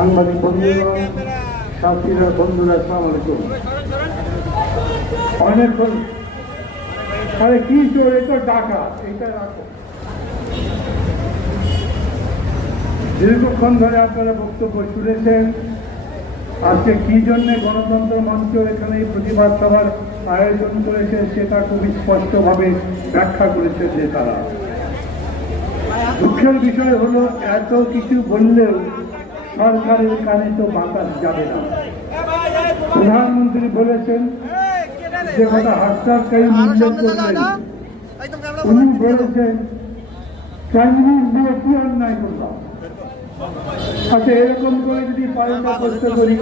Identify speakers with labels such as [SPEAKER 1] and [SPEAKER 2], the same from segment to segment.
[SPEAKER 1] সাংবাদিক বন্ধুরা, সাথীরা, বন্ধুরা, আসসালাম অনেকক্ষণ আরে কি চোর, এ তো ডাকা এইটা রাখো। দীর্ঘক্ষণ ধরে আপনারা বক্তব্য শুনেছেন। আজকে কি জন্যে গণতন্ত্র মঞ্চ এখানে প্রতিবাদ সভার আয়োজন করেছে, সেটা খুবই স্পষ্টভাবে ব্যাখ্যা করেছে যে তারা দুঃখের বিষয় হলো, এত কিছু বললেও সরকারের কানে তো বাতাস যাবে না। প্রধানমন্ত্রী বলেছেন যে কথা হাসপাতাল করলেন উনি বলেছেন, চাইনিজ দিয়ে কি অন্যায় করলাম আচ্ছা এরকম করে যদি পাল্টা প্রশ্ন করি।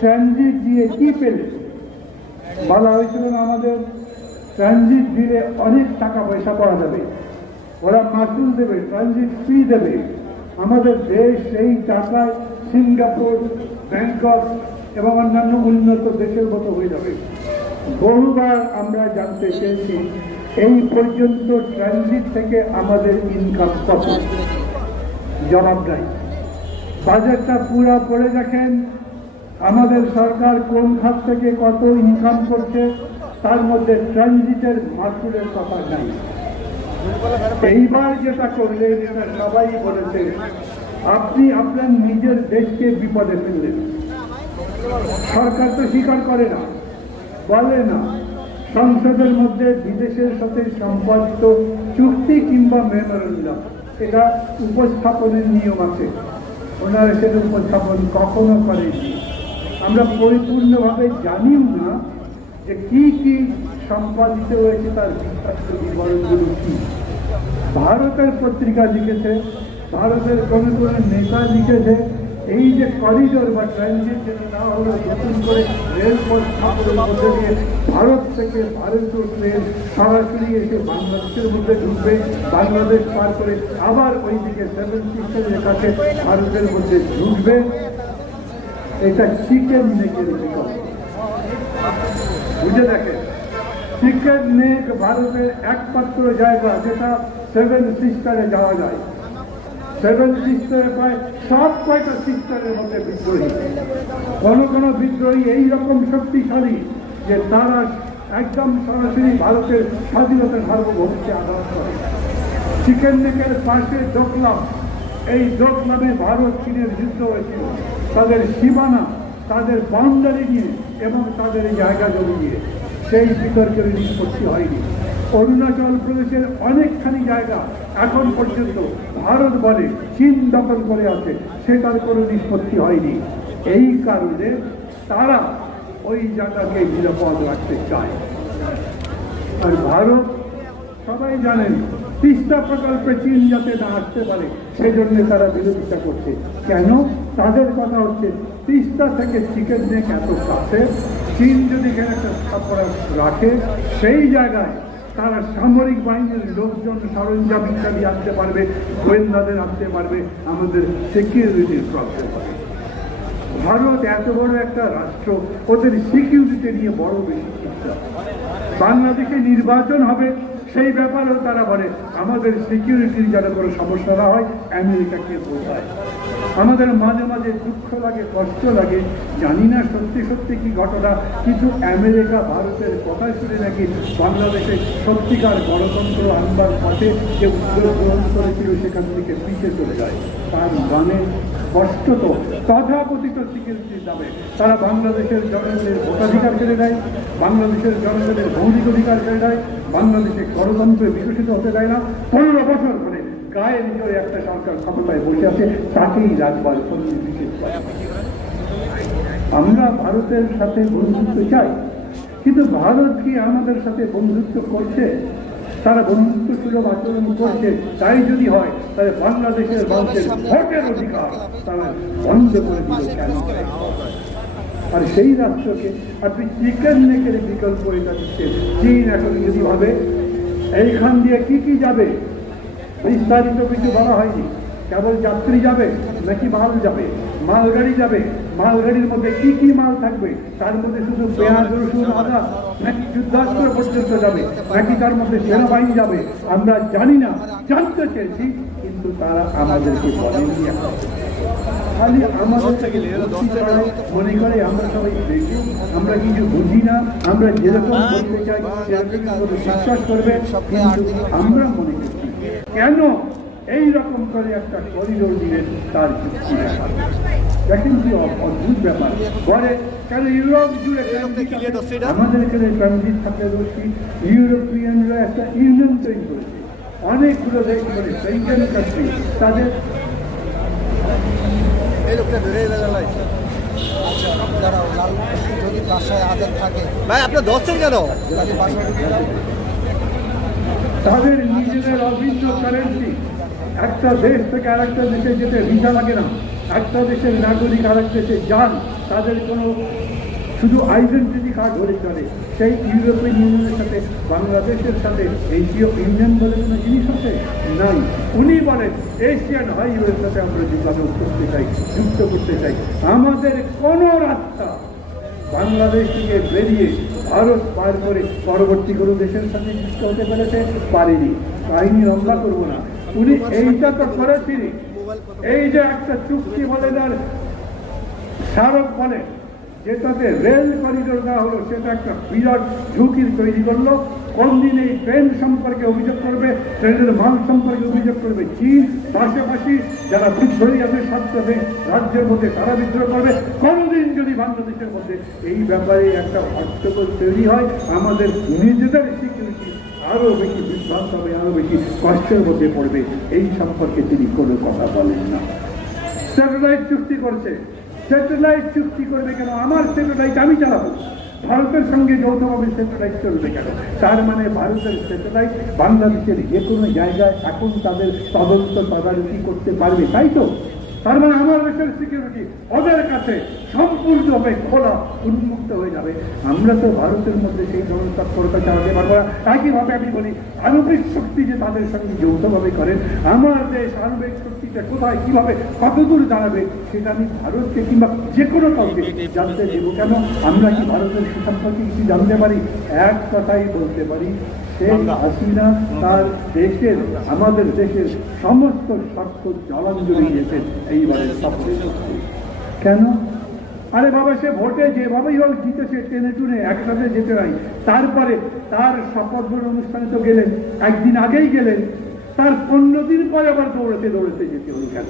[SPEAKER 1] ট্রানজিট দিয়ে কি পেলে? বলা হয়েছিল আমাদের, ট্রানজিট দিলে অনেক টাকা পয়সা পাওয়া যাবে। ওরা মাসুল দেবে, ট্রানজিট ফি দেবে। আমাদের দেশ সেই টাকায় সিঙ্গাপুর ব্যাংকক এবং অন্যান্য উন্নত দেশের মতো হয়ে যাবে। বহুবার আমরা জানতে চেয়েছি, এই পর্যন্ত ট্রানজিট থেকে আমাদের ইনকাম কত? জবাব নাই বাজেটটা পুরো পড়ে দেখেন, আমাদের সরকার কোন খাত থেকে কত ইনকাম করছে, তার মধ্যে ট্রানজিটের মাসুলের কথা নাই। এইবার যেটা করলেন, এটা সবাই বলেছে আপনি আপনার নিজের দেশকে বিপদে ফেললেন সরকার তো স্বীকার করে না, বলে না। সংসদের মধ্যে বিদেশের সাথে সম্পাদিত চুক্তি কিংবা মেমোরেন্ডাম, এটা উপস্থাপনের নিয়ম আছে। ওনারা সেটা উপস্থাপন কখনো করেনি আমরা পরিপূর্ণভাবে জানিও না যে কি কি সম্পাদিত হয়েছে তার বিস্তারিত বিবরণগুলো কি। ভারতের পত্রিকা লিখেছে ভারতের কোনো কোনো নেতা লিখেছে, এই যে করিডোর বা ট্রানজিট যেটা না হলো, নতুন করে রেলপথ স্থাপনের মধ্যে দিয়ে ভারত থেকে ভারতীয় ট্রেন সরাসরি এসে বাংলাদেশের মধ্যে ঢুকবে, বাংলাদেশ পার করে আবার ওই ওইদিকে সেভেন সিস্টারের কাছে ভারতের মধ্যে ঢুকবে। এটা চিকেন নেকের বিকল্প। বুঝে দেখেন? চিকেন নেক ভারতের একমাত্র জায়গা, যেটা সেভেন সিস্টারে যাওয়া যায়। সেভেন সিস্টারে প্রায় সব কয়টা সিস্টারের মধ্যে বিদ্রোহী? কোন কোন বিদ্রোহী এই রকম শক্তিশালী যে তারা একদম সরাসরি ভারতের স্বাধীনতার সার্বভৌমকে আঘাত করে। চিকেন নেকের পাশে ডোকলাম এই ডোকলামে ভারত চীনের যুদ্ধ হয়েছিল। তাদের সীমানা, তাদের বাউন্ডারি নিয়ে এবং তাদের জায়গা জমি নিয়ে। সেই বিতর্কের নিষ্পত্তি হয়নি। অরুণাচল প্রদেশের অনেকখানি জায়গা এখন পর্যন্ত ভারত বলে, চীন দখল করে আছে, সেটার কোনো নিষ্পত্তি হয়নি। এই কারণে তারা ওই জায়গাকে নিরাপদ রাখতে চায়। আর ভারত, সবাই জানেন, তিস্তা প্রকল্পে চীন যাতে না আসতে পারে, সেজন্য তারা বিরোধিতা করছে। কেন? তাদের কথা হচ্ছে, তিস্তা থেকে চিকেন নেক এত কাছে, চীন যদি এখানে একটা স্থাপনা রাখে, সেই জায়গায় তারা সামরিক বাহিনীর লোকজন সরঞ্জাম ইত্যাদি আনতে পারবে, গোয়েন্দাদের আনতে পারবে, আমাদের সিকিউরিটির প্রবলেম ভারত এত বড় একটা রাষ্ট্র, ওদের সিকিউরিটি নিয়ে বড় বেশি চিন্তা। বাংলাদেশে নির্বাচন হবে, সেই ব্যাপারেও তারা বলে, আমাদের সিকিউরিটির যেন কোনো সমস্যা না হয়, আমেরিকাকে বোঝায় আমাদের মাঝে মাঝে দুঃখ লাগে, কষ্ট লাগে। জানি না সত্যি সত্যি কি ঘটনা, কিন্তু আমেরিকা, ভারতের কথা শুনে নাকি বাংলাদেশে সত্যিকার গণতন্ত্র আনবার পথে যে উদ্যোগ গ্রহণ করেছিল, সেখান থেকে পিছিয়ে চলে যায়। তার মানে তো তথাকথিত সিকিউরিটির দামে। তারা বাংলাদেশের জনগণের ভোটাধিকার কেড়ে দেয় বাংলাদেশের জনগণের মৌলিক অধিকার কেড়ে দেয় বাংলাদেশে গণতন্ত্রে বিকশিত হতে দেয় না। পনেরো বছর গায়ের জোরে একটা সরকার ক্ষমতায় বসে আছে, তাকেই রাখবার। আমরা ভারতের সাথে বন্ধুত্ব চাই, কিন্তু ভারত কি আমাদের সাথে বন্ধুত্ব করছে? তারা বন্ধুত্ব সুলভ আচরণ করছে, তাই যদি হয়, তাহলে বাংলাদেশের মানুষের ভোটের অধিকার তারা বন্ধ করে দিল কেন? আর সেই রাষ্ট্রকে আপনি চিকেন নেকের বিকল্প এটা দিচ্ছেন। চীন এখন যদি ভাবে, এইখান দিয়ে কি কি যাবে? বিস্তারিত কিছু বলা হয়নি। কেবল যাত্রী যাবে নাকি মাল যাবে? মালগাড়ি যাবে। মালগাড়ির মধ্যে কি কি মাল থাকবে? তার মধ্যে শুধু পেঁয়াজ, রসুন, আদা নাকি যুদ্ধাস্ত্র পর্যন্ত যাবে? নাকি তার মধ্যে সেনাবাহিনী যাবে? আমরা জানি না, জানতে চেয়েছি, কিন্তু তারা আমাদেরকে বলেনি খালি আমাদের তারাই মনে করে আমরা সবাই বেশি আমরা কিছু বুঝি না, আমরা যেরকম বলতে চাই বিশ্বাস করবে আমরা মনে করছি কেন এই রকম করে একটা করিডোর দিলেন তার যুক্তি দেখেন কি অদ্ভুত ব্যাপার। পরে কেন ইউরোপ জুড়ে আমাদের এখানে ট্রানজিট থাকে বলছি ইউরোপিয়ানরা একটা ইউনিয়ন তৈরি করেছে। অনেকগুলো দেশ মানে সেন্ট্রাল কান্ট্রি তাদের
[SPEAKER 2] এই লোকটা ধরে দাঁড়ালাই যদি বাসায় আজাদ থাকে। ভাই আপনি ধরছেন কেন তাকে বাসায় ঢুকে দাও।
[SPEAKER 1] তাদের নিজেদের অভিন্ন কারেন্সি একটা দেশ থেকে আরেকটা দেশে যেতে ভিসা লাগে না। একটা দেশের নাগরিক আরেক দেশে যান, তাদের কোনো শুধু আইডেন্টিটি কার্ড হলে চলে। সেই ইউরোপিয়ান ইউনিয়নের সাথে, বাংলাদেশের সাথে এশীয় ইউনিয়ন বলে কোনো জিনিস আছে? নাই। উনি বলেন এশিয়ান হাইওয়ের সাথে আমরা যোগাযোগ করতে চাই, যুক্ত করতে চাই। আমাদের কোনো রাস্তা বাংলাদেশ থেকে বেরিয়ে ভারত পার করে পরবর্তী কোনো দেশের সাথে যুক্ত হতে পেরেছে? পারিনি। কাহিনী লম্বা করব না। উনি এইটা তো করেছিলেন এই যে একটা চুক্তি বলে তার স্মারক বলে, যেটাতে রেল করিডোর দেওয়া হলো, সেটা একটা বিরাট ঝুঁকির তৈরি করল। কোন দিন এই ট্রেন সম্পর্কে অভিযোগ করবে, ট্রেনের মাল সম্পর্কে অভিযোগ করবে? চীন, পাশাপাশি যারা বিদ্রোহী আছে স্বার্থে রাজ্যের মধ্যে তারা বিদ্রোহ করবে। কোনদিন যদি বাংলাদেশের মধ্যে এই ব্যাপারে একটা হট্টগোল তৈরি হয়, আমাদের নিজেদের সিকিউরিটি আরও বেশি বিভ্রান্ত হবে আরও বেশি কষ্টের মধ্যে পড়বে। এই সম্পর্কে তিনি কোনো কথা বলেন না। স্যাটেলাইট চুক্তি করছে। স্যাটেলাইট চুক্তি করবে কেন? আমার স্যাটেলাইট আমি চালাবো। ভারতের সঙ্গে যৌথভাবে স্যাটেলাইট চলবে কেন? তার মানে ভারতের স্যাটেলাইট বাংলাদেশের যে কোনো জায়গায় এখন তাদের তদন্ত তদারকি করতে পারবে, তাই তো? তার মানে আমার দেশের সিকিউরিটি ওদের কাছে সম্পূর্ণভাবে খোলা, উন্মুক্ত হয়ে যাবে। আমরা তো ভারতের মধ্যে সেই ধরনের তৎপরতা চালাতে পারব না একইভাবে আমি বলি, আণবিক শক্তি যে তাদের সঙ্গে যৌথভাবে করেন আমার দেশ আণবিক শক্তিটা কোথায়, কীভাবে, কতদূর দাঁড়াবে, সেটা আমি ভারতকে কিংবা যে কোনো কাউকে জানতে দেবো। কেন? আমরা কি ভারতের সে সম্পর্কে কিছু জানতে পারি? এক কথাই বলতে পারি শেখ হাসিনা তার দেশের, আমাদের দেশের সমস্ত জলাঞ্জলি দিয়েছেন এইবারে সবচেয়ে কেন? আরে বাবা, সে ভোটে যেভাবেই হোক জিতেছে, টেনে টুনে একসাথে যেতে নাই। তারপরে তার শপথ গ্রহণ অনুষ্ঠানে তো গেলেন, একদিন আগেই গেলেন। তার পনেরো দিন পরে আবার দৌড়াতে দৌড়াতে যেতে হল কেন?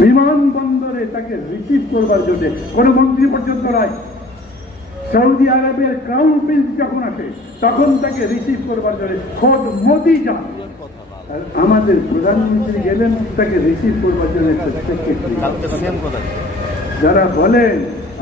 [SPEAKER 1] বিমানবন্দরে তাকে রিসিভ করবার জন্য কোনো মন্ত্রী পর্যন্ত নয় সৌদি আরবের ক্রাউন প্রিন্স যখন আসে তখন তাকে রিসিভ করবার জন্য খোদ মোদি যান। আর আমাদের প্রধানমন্ত্রী গেলেন তাকে রিসিভ করবার জন্য যারা বলেন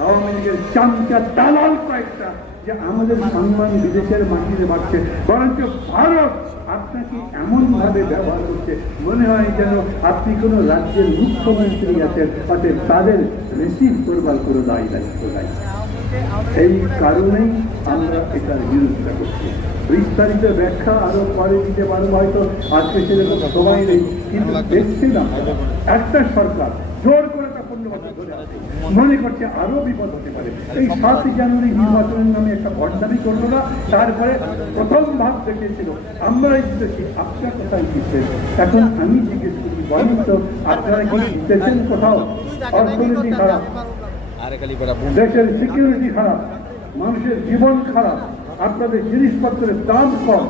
[SPEAKER 1] আওয়ামী লীগের চামচা দালাল কয়েকটা যে আমাদের সম্মান বিদেশের মাটিতে বাড়ছে বরঞ্চ ভারত আপনাকে এমন ভাবে ব্যবহার করছে মনে হয় যেন আপনি কোনো রাজ্যের মুখ্যমন্ত্রী আছেন অতএব তাদের রিসিভ করবার কোনো দায় দায়িত্ব নাই। এই কারণেই আমরা এটার বিরোধিতা করছি। বিস্তারিত ব্যাখ্যা আরও পরে দিতে পারব, হয়তো আজকে সেরকম সময় নেই। কিন্তু দেখছি না, একটা সরকার জোর করে তা ধরে মনে করছে আরও বিপদ হতে পারে। এই সাতই জানুয়ারি নির্বাচনের নামে একটা ভণ্ডামি করল না, তারপরে প্রথম ভাগ দেখেছিল আমরাই জিতেছি আপনার কোথায় জিতছেন। এখন আমি জিজ্ঞেস করি, বলেন তো, আপনারা কি জিতেছেন কোথাও? অর্থনীতি খারাপ। দেশের সিকিউরিটি খারাপ, মানুষের জীবন খারাপ, আপনাদের জিনিসপত্রের দাম কম,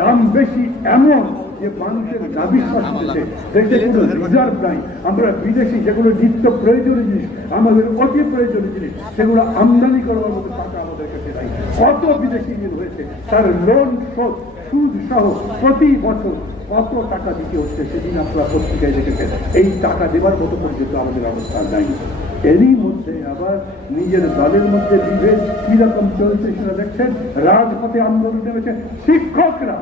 [SPEAKER 1] দাম বেশি এমন যে মানুষের দিতেছে দেশে কোনো রিজার্ভ নাই। আমরা বিদেশি, যেগুলো নিত্য প্রয়োজনীয় জিনিস, আমাদের অতি প্রয়োজনীয় জিনিস, সেগুলো আমদানি করবার মতো টাকা আমাদের কাছে নাই। কত বিদেশি ঋণ হয়েছে? তার লোন শোধ, সুদ সহ প্রতি বছর কত টাকা দিতে হচ্ছে, সেদিন আপনারা পত্রিকায় দেখেছেন এই টাকা দেবার মতো পর্যন্ত আমাদের অবস্থা নাই। এরই মধ্যে আবার নিজের দলের মধ্যে বিভেদ কি রকম চলছে সেটা দেখছেন? রাজপথে আন্দোলন নেমেছে, শিক্ষকরা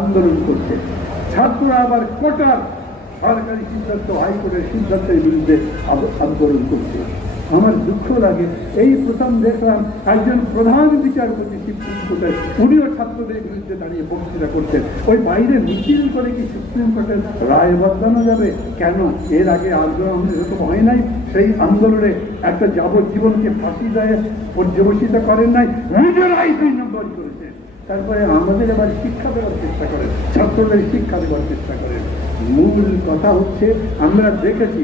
[SPEAKER 1] আন্দোলন করছে। ছাত্ররা আবার কোটার সরকারি সিদ্ধান্ত, হাইকোর্টের সিদ্ধান্তের বিরুদ্ধে আন্দোলন করছে। আমার দুঃখ লাগে। এই প্রথম দেখলাম একজন প্রধান বিচারপতি সুপ্রিম কোর্টের উনিও ছাত্রদের বিরুদ্ধে দাঁড়িয়ে বক্তৃতা করছেন। ওই বাইরে মিছিল করে কি সুপ্রিম কোর্টের রায় বদলানো যাবে? কেন? এর আগে আন্দোলন এরকম হয় নাই? সেই আন্দোলনে একটা যাবজ্জীবনকে ফাঁসি দেয়, পর্যবসিত করেন নাই, নিজেরাই দুই নম্বরই করেছেন। তারপরে আমাদের এবার শিক্ষা দেওয়ার চেষ্টা করেন, ছাত্রদের শিক্ষা দেওয়ার চেষ্টা করেন। মূল কথা হচ্ছে, আমরা দেখেছি,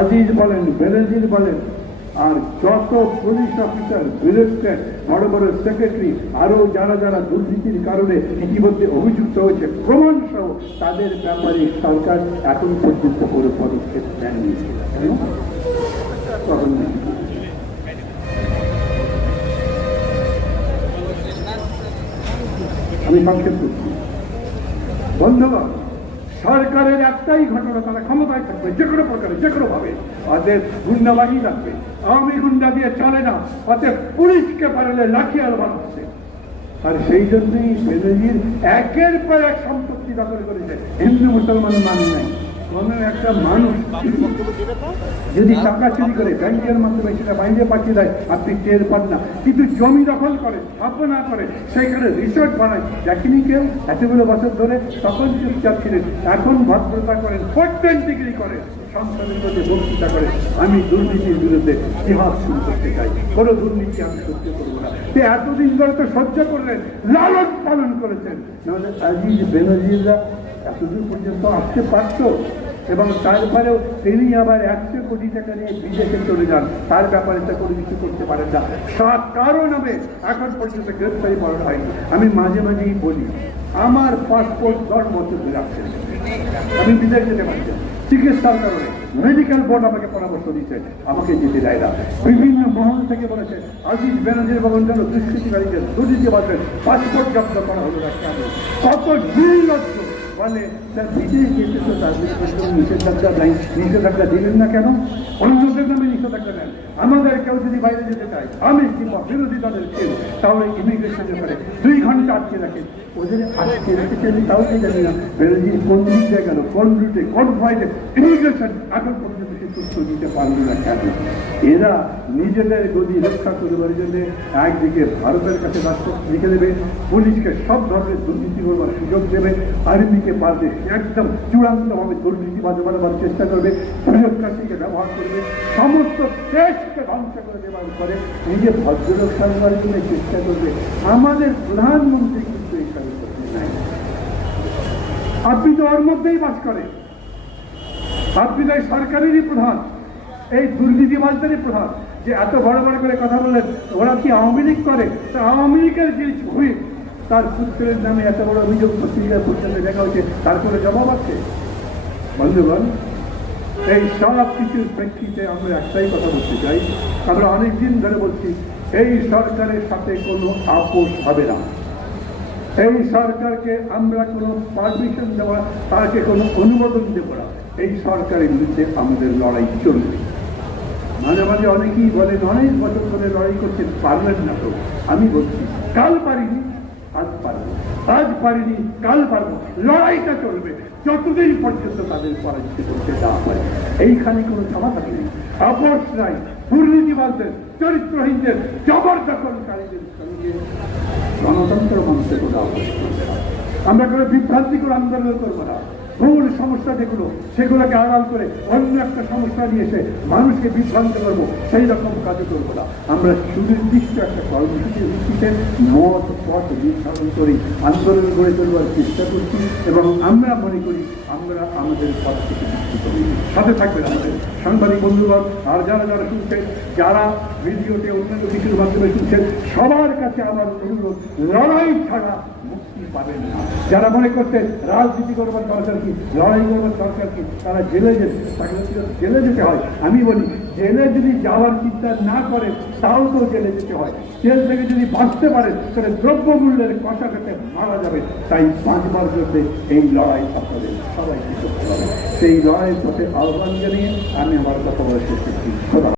[SPEAKER 1] আজিজ বলেন, বেনজির বলেন আর যত পুলিশ অফিসার বিরুদ্ধে বড় বড় সেক্রেটারি আরও যারা যারা দুর্নীতির কারণে ইতিমধ্যে অভিযুক্ত হয়েছে প্রমাণ সহ তাদের ব্যাপারে সরকার এখন পর্যন্ত কোনো পদক্ষেপ নেই। আমি সংক্ষেপ করছি বন্ধুগণ সরকারের একটাই ঘটনা, তারা ক্ষমতায় থাকবে, যে কোনো প্রকারে, যে কোনো ভাবে। ওদের গুন্ডাবাহি থাকবে। আওয়ামী গুন্ডা দিয়ে চলে না, অতএব পুলিশকে পারলে লাঠি আর বানাচ্ছে। আর সেই জন্যই বেনজির একের পর এক সম্পত্তি দখল করেছে। হিন্দু মুসলমান মানুষ নাই কোনো একটা মানুষ যদি টাকা চুরি করে, ব্যাংকের মাধ্যমে সেটা বাইরে পাঠিয়ে দেয়, আপনি টের পান না। কিন্তু জমি দখল করে, স্থাপনা করে সেইখানে রিসোর্ট বানায়, দেখেনি কেউ? এতগুলো বছর ধরে তখন চুপচাপ ছিলেন, এখন ভদ্রতা করেন ফোর্টেন ডিগ্রি করে সংসদের মধ্যে বক্তৃতা করে আমি দুর্নীতির বিরুদ্ধে ইতিহাস শুরু করতে চাই। কোনো দুর্নীতি আমি সহ্য করব না। এতদিন ধরে তো সহ্য করলেন, লালন পালন করেছেন। নাহলে আজিজ, বেনজিররা এতদূর পর্যন্ত আসতে পারতো? এবং তারপরেও তিনি আবার একশো কোটি টাকা নিয়ে বিদেশে চলে যান। তার ব্যাপারে তা কোনো কিছু করতে পারেন না। সাত কারণ নামে এখন পর্যন্ত গ্রেপ্তারি করা হয়নি। আমি মাঝে মাঝেই বলি, আমার পাসপোর্ট দশ বছর ধরে আমি বিদেশ যেতে পারছি চিকিৎসার কারণে মেডিকেল বোর্ড আমাকে পরামর্শ দিচ্ছে আমাকে যেতে দেয় না। বিভিন্ন মহল থেকে বলেছে, আজিজ বেনাজির এবং অন্যান্য দুষ্কৃতিকারীদের দুর্নীতিবাদের পাসপোর্ট জব্দ করা হলো না কত নির্লজ্জ বলে নিষেধাজ্ঞা নিষেধাজ্ঞা দিলেন না কেন? অন্যদের নামে নিষেধাজ্ঞা নেন। আমাদের কেউ যদি বাইরে যেতে চায়, আমি কিংবা বিরোধী দলের কেউ, তাহলে ইমিগ্রেশনের ব্যাপারে দুই ঘণ্টা আটকে রাখে। ওদের আটকে রেখেছেন তাও কি জানি না। বেরোজি কোন দিক গেল, কোন রুটে কোন ফ্লাইটে ইমিগ্রেশন পর্যন্ত দিতে পারল না কেন? এরা নিজেদের গদি রক্ষা করবার জন্য একদিকে ভারতের কাছে রাষ্ট্রপতি লিখে দেবে, পুলিশকে সব ধরনের দুর্নীতি করবার সুযোগ দেবে আর্মিকে পারবে একদম চূড়ান্তভাবে দুর্নীতি বাজে বাজাবার চেষ্টা করবে সুযোগকাশীকে ব্যবহার করবে, সমস্ত দেশকে ধ্বংস করে দেওয়ার পরে নিজে ভদ্রলোক সারবার জন্য চেষ্টা করবে। আমাদের প্রধানমন্ত্রী কিন্তু এই নাই। আপনি তো ওর মধ্যেই বাস করেন। আপনি সরকারেরই প্রধান, এই দুর্নীতিবাজদেরই প্রধান, যে এত বড় বড় করে কথা বললেন, ওরা কি আওয়ামী লীগ করে? তা আওয়ামী লীগের যে হুইপ তার পুত্রের নামে এত বড় অভিযোগ পত্রিকা পর্যন্ত দেখা হচ্ছে তারপরে জবাব আছে? বন্ধুগণ, এই সব কিছুর প্রেক্ষিতে আমরা একটাই কথা বলতে চাই, আমরা অনেকদিন ধরে বলছি, এই সরকারের সাথে কোনো আপোষ হবে না। এই সরকারকে আমরা কোনো পারমিশন দেওয়া তাকে কোনো অনুমোদন দেবো না। এই সরকারের বিরুদ্ধে আমাদের লড়াই চলবে। মাঝে মাঝে অনেকেই বলেন অনেক বছর ধরে লড়াই করছেন পারবেন না তো। আমি বলছি, কাল পারিনি, আজ পারব। আজ পারিনি, কাল পারব। লড়াইটা চলবে। যতদিন পর্যন্ত তাদের পরাজিত করতে দেওয়া হয়, এইখানে কোনো সমাধান নেই। আপোষ নাই দুর্নীতিবাদদের চরিত্রহীনদের, জবরদখলকারীদের সঙ্গে গণতন্ত্র মানুষের কোনো আমরা কোনো বিভ্রান্তিকর আন্দোলন করব না। মূল সমস্যা যেগুলো, সেগুলোকে আড়াল করে অন্য একটা সমস্যা নিয়ে এসে মানুষকে বিভ্রান্ত করব, সেই রকম কাজ করব না। আমরা সুনির্দিষ্ট একটা কর্মসূচির ভিত্তিতে মত, পথ নির্ধারণ করি, আন্দোলন গড়ে তোলবার চেষ্টা করছি এবং আমরা মনে করি আমরা আমাদের পথ থেকে সাথে থাকবেন আমাদের সাংবাদিক বন্ধুগণ, আর যারা যারা শুনছেন, যারা ভিডিওতে অন্যান্য কিছুর মাধ্যমে শুনছেন, সবার কাছে আমার অনুরোধ, লড়াই ছাড়া যারা মনে করছেন রাজনীতি করবার দরকার কি, লড়াই করবার দরকার কি, তারা জেলে যেতে জেলে যেতে হয়। আমি বলি, জেলে যদি যাওয়ার চিন্তা না করেন তাও তো জেলে যেতে হয়। জেল থেকে যদি বাঁচতে পারেন তাহলে দ্রব্যমূল্যের কষাকাতে মারা যাবে। তাই বাঁচবার জন্য এই লড়াই করতে হবে। সেই লড়াইয়ের পথে আহ্বান জানিয়ে আমি আমার কথা বলে শেষ করছি।